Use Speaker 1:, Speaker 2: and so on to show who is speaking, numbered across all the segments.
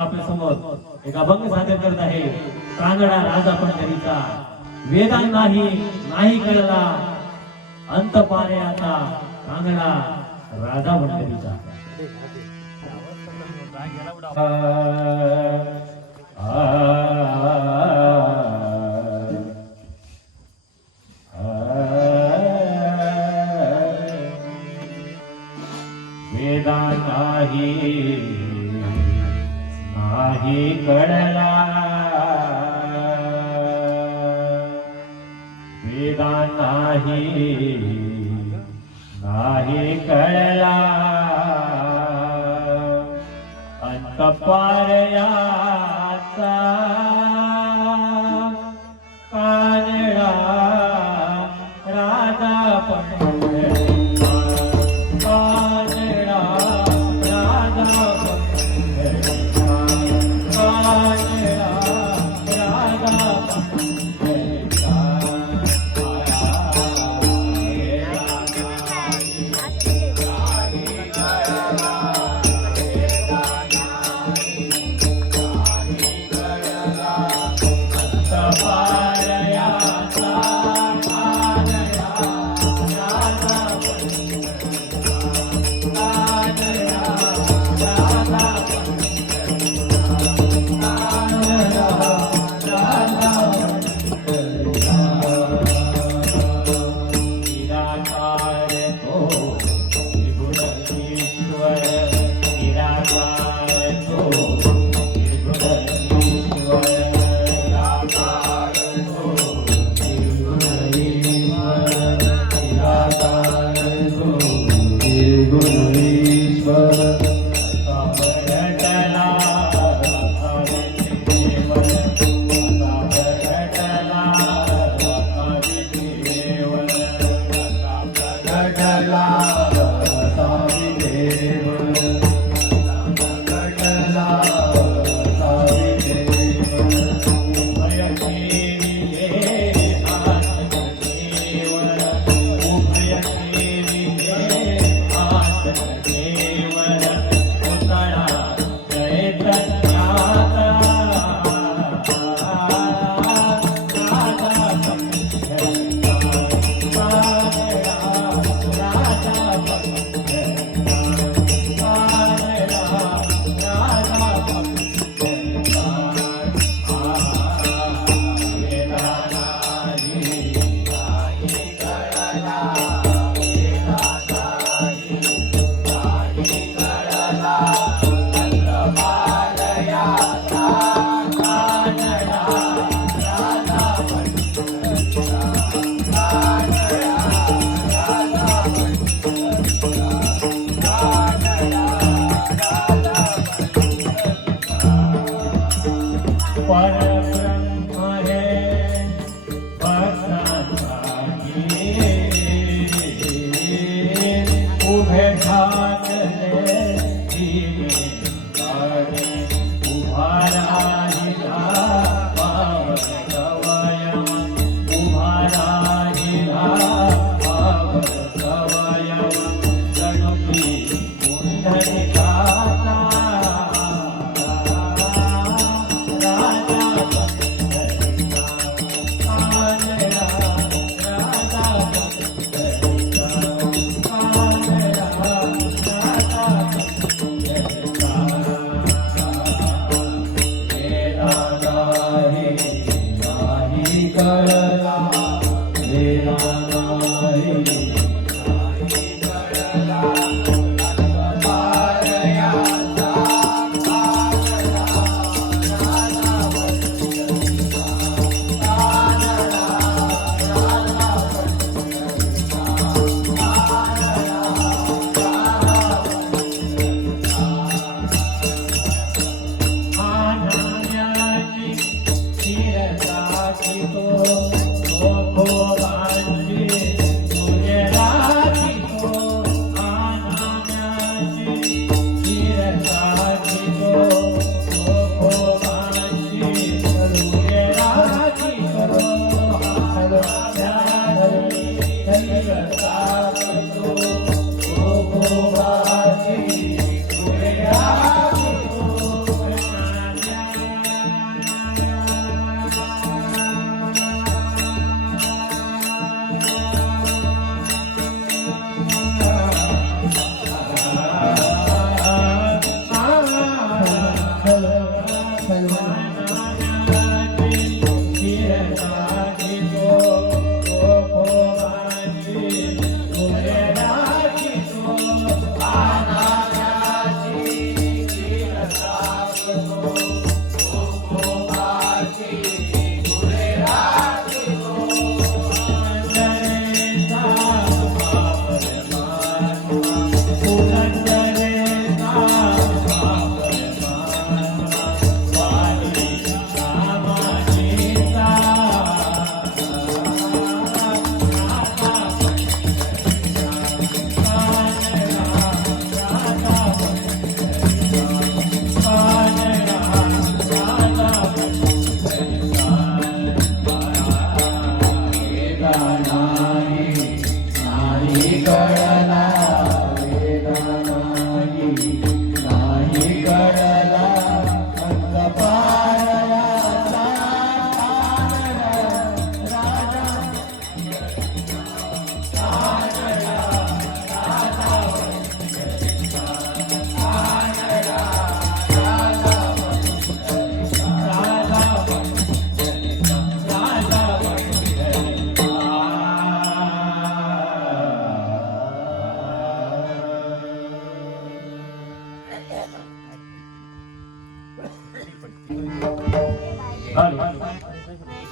Speaker 1: आपल्यासमोर एक अभंग सादर करत आहे. प्रांगणा राजा पंढरीचा. वेदांनाही नाही कळला. अंत पारे आता प्रांगणा राजा पंढरीचा. वेदांनाही माझी कडला वेदा नाही नाही कळला. अंतपारयाचा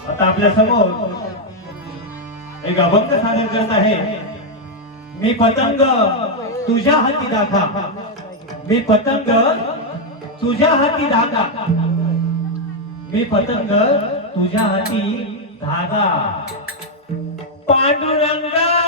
Speaker 1: आता आपल्यासमोर एक अभंग सादर करत आहे. मी पतंग तुझ्या हाती दाखा. मी पतंग तुझ्या हाती धागा मी पतंग तुझ्या हाती धागा पांडुरंगा!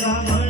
Speaker 1: Rama